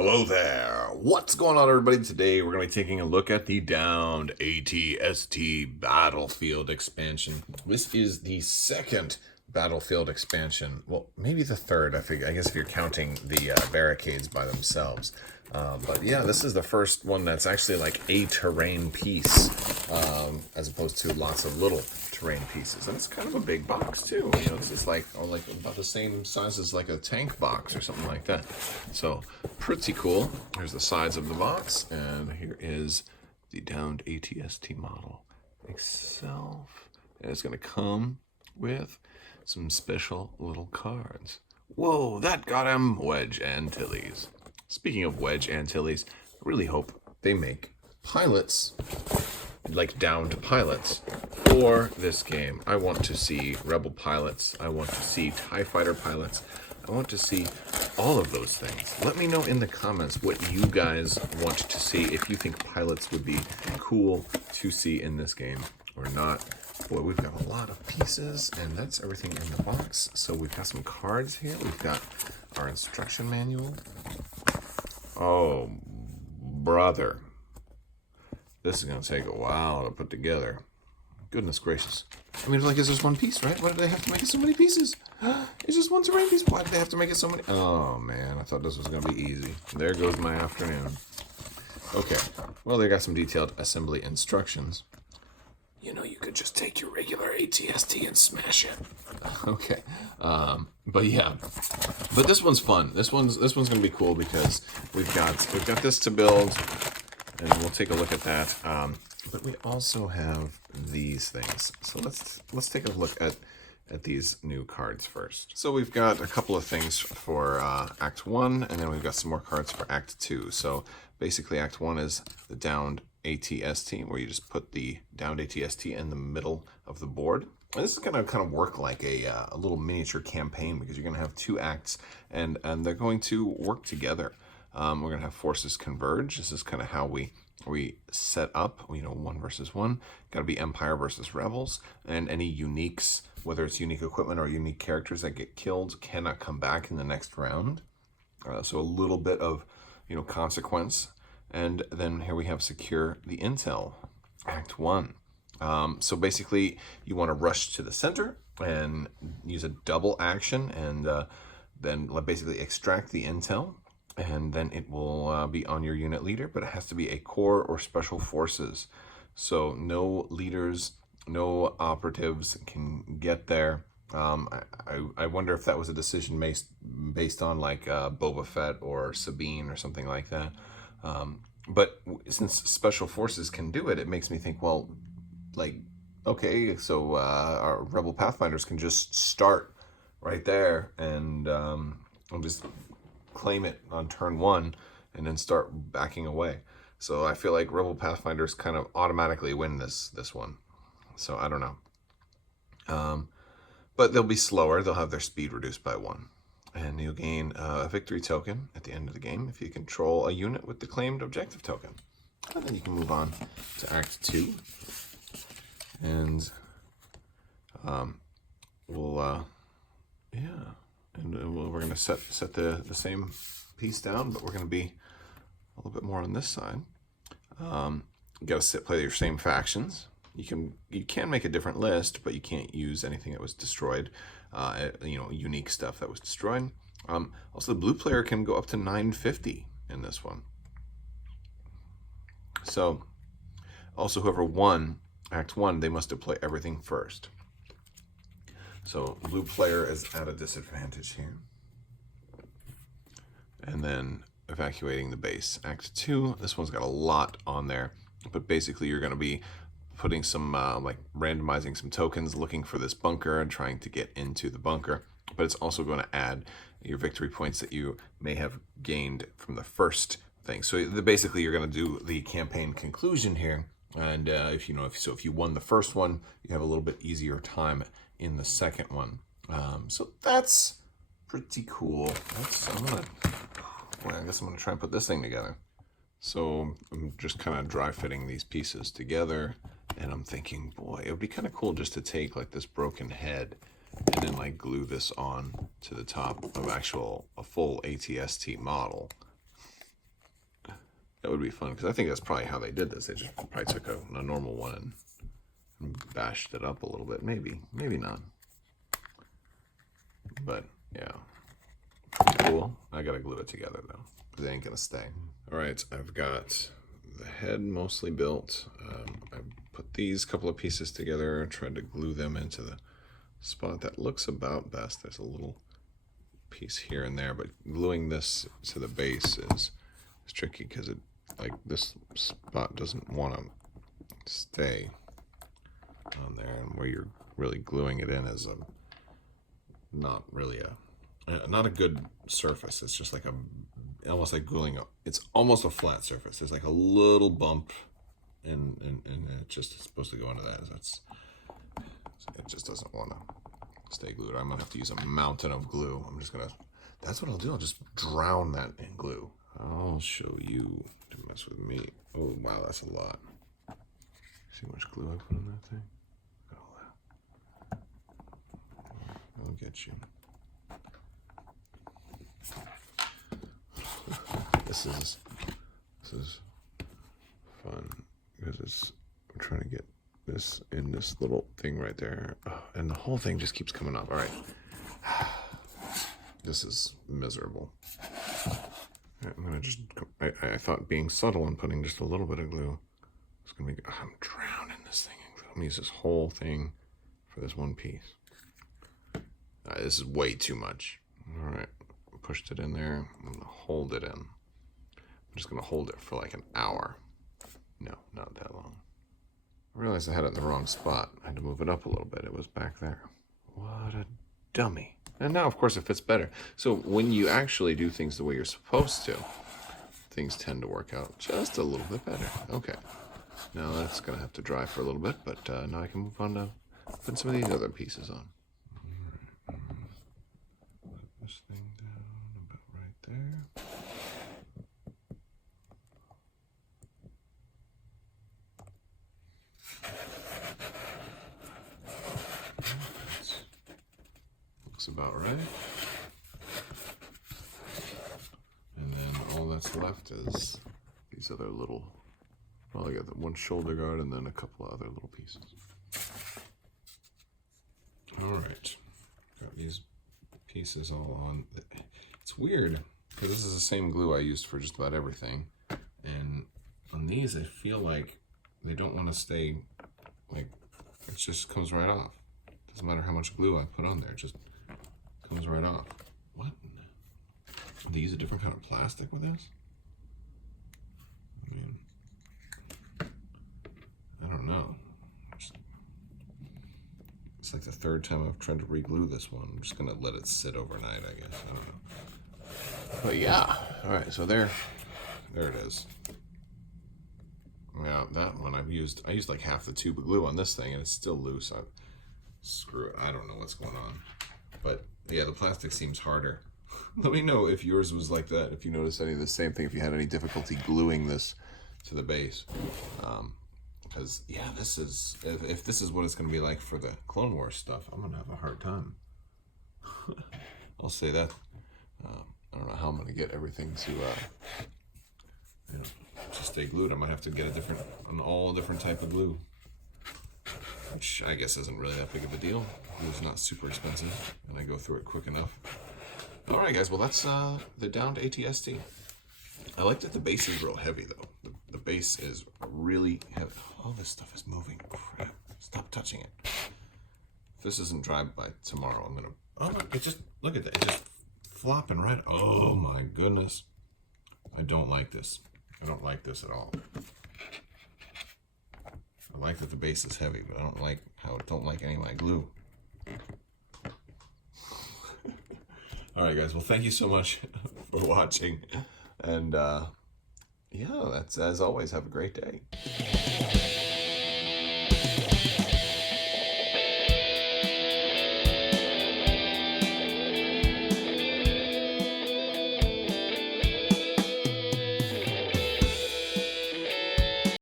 Hello there. What's going on, everybody? Today we're going to be taking a look at the downed AT-ST Battlefield expansion. This is the second Battlefield expansion. Well, maybe the third, I guess if you're counting the barricades by themselves. But yeah, this is the first one that's actually like a terrain piece, as opposed to lots of little terrain pieces. And it's kind of a big box too. You know, it's just like about the same size as like a tank box or something like that. So pretty cool. Here's the sides of the box, and here is the downed AT-ST model itself. And it's going to come with some special little cards. Whoa, that got him! Wedge Antilles. Speaking of Wedge Antilles, I really hope they make pilots, like downed pilots, for this game. I want to see Rebel pilots. I want to see TIE Fighter pilots. I want to see all of those things. Let me know in the comments what you guys want to see, if you think pilots would be cool to see in this game or not. Boy, we've got a lot of pieces, and that's everything in the box. So we've got some cards here. We've got our instruction manual. Oh, brother. This is going to take a while to put together. Goodness gracious. I mean, like, it's just one piece, right? Why did they have to make it so many pieces? It's just one terrain piece. Why did they have to make it so many? Oh, man, I thought this was going to be easy. There goes my afternoon. Okay, well, they got some detailed assembly instructions. You know, you could just take your regular AT-ST and smash it. Okay, but yeah, but this one's fun. This one's gonna be cool because we've got this to build, and we'll take a look at that. But we also have these things. So let's take a look at these new cards first. So we've got a couple of things for Act 1, and then we've got some more cards for Act 2. So basically, Act 1 is the downed AT-ST, where you just put the downed AT-ST in the middle of the board. And this is going to kind of work like a little miniature campaign, because you're going to have two acts, and they're going to work together. We're going to have forces converge. This is kind of how we set up, you know, 1 versus 1. Got to be Empire versus Rebels, and any uniques, whether it's unique equipment or unique characters that get killed, cannot come back in the next round. So a little bit of, you know, consequence. And then here we have secure the intel, Act 1. So basically, you want to rush to the center and use a double action, and then basically extract the intel, and then it will be on your unit leader, but it has to be a core or special forces. So no leaders, no operatives can get there. I wonder if that was a decision based on like Boba Fett or Sabine or something like that. But since special forces can do it, it makes me think, well, like, okay, so our Rebel Pathfinders can just start right there and just claim it on turn 1 and then start backing away. So I feel like Rebel Pathfinders kind of automatically win this one. So I don't know. But they'll be slower. They'll have their speed reduced by 1. And you'll gain a victory token at the end of the game if you control a unit with the claimed objective token. And then you can move on to Act 2. And we're going to set the same piece down, but we're going to be a little bit more on this side. You got to play your same factions. You can make a different list, but you can't use anything that was destroyed. You know, unique stuff that was destroyed. Also, the blue player can go up to 950 in this one. So, also whoever won Act 1, they must deploy everything first. So, blue player is at a disadvantage here. And then evacuating the base. Act 2, this one's got a lot on there, but basically you're going to be putting some, like randomizing some tokens, looking for this bunker and trying to get into the bunker. But it's also going to add your victory points that you may have gained from the first thing. So basically you're going to do the campaign conclusion here. And if you won the first one, you have a little bit easier time in the second one. So that's pretty cool. I guess I'm going to try and put this thing together. So I'm just kind of dry fitting these pieces together. And I'm thinking, boy, it would be kind of cool just to take like this broken head and then like glue this on to the top of a full AT-ST model. That would be fun, because I think that's probably how they did this. They just probably took a normal one and bashed it up a little bit. Maybe not. But yeah, pretty cool. I gotta glue it together though, because it ain't gonna stay. All right, I've got the head mostly built. I put these couple of pieces together, tried to glue them into the spot that looks about best. There's a little piece here and there, but gluing this to the base is tricky, because like this spot doesn't want to stay on there, and where you're really gluing it in is not really not a good surface. It's just like almost like gluing it's almost a flat surface. There's like a little bump, and it just is supposed to go into that. It just doesn't want to stay glued. I'm gonna have to use a mountain of glue. That's what I'll do. I'll just drown that in glue. I'll show you to mess with me. Oh wow, that's a lot. See how much glue I put on that thing? Look at all that. I'll get you. This is fun, because I'm trying to get this in this little thing right there, and the whole thing just keeps coming off. All right, this is miserable. I'm gonna just. I thought being subtle and putting just a little bit of glue is gonna be. I'm drowning this thing in glue. I'm gonna use this whole thing for this one piece. This is way too much. All right, pushed it in there. I'm gonna hold it in. I'm just gonna hold it for like an hour. No, not that long. I realized I had it in the wrong spot. I had to move it up a little bit. It was back there. What a dummy. And now, of course, it fits better. So when you actually do things the way you're supposed to, things tend to work out just a little bit better. Okay. Now that's going to have to dry for a little bit, but now I can move on to putting some of these other pieces on. All right. Put this thing down about right there. Looks about right. And then all that's left is these other little, well, I got the one shoulder guard and then a couple of other little pieces. All right, got these pieces all on. It's weird, because this is the same glue I used for just about everything. And on these, I feel like they don't want to stay, like, it just comes right off. Doesn't matter how much glue I put on there, it just comes right off. What? Do they use a different kind of plastic with this? I mean, I don't know. It's like the third time I've tried to re-glue this one. I'm just gonna let it sit overnight, I guess. I don't know. But yeah, all right, so there it is. Yeah, that one I used like half the tube of glue on this thing, and it's still loose. Screw it, I don't know what's going on. But yeah, the plastic seems harder. Let me know if yours was like that, if you noticed any of the same thing, if you had any difficulty gluing this to the base. Because yeah, this is, if this is what it's going to be like for the Clone Wars stuff, I'm going to have a hard time. I'll say that. I don't know how I'm going to get everything to, to stay glued. I might have to get an all different type of glue, which I guess isn't really that big of a deal. Glue's not super expensive, and I go through it quick enough. All right, guys. Well, that's the downed ATST. I like that the base is real heavy, though. The base is really heavy. All this stuff is moving. Crap. Stop touching it. If this isn't dry by tomorrow, I'm gonna. Oh, look! Look at that. It's just flopping right. Oh my goodness. I don't like this. I don't like this at all. I like that the base is heavy, but I don't like any of my glue. All right, guys. Well, thank you so much for watching. And yeah, that's, as always, have a great day.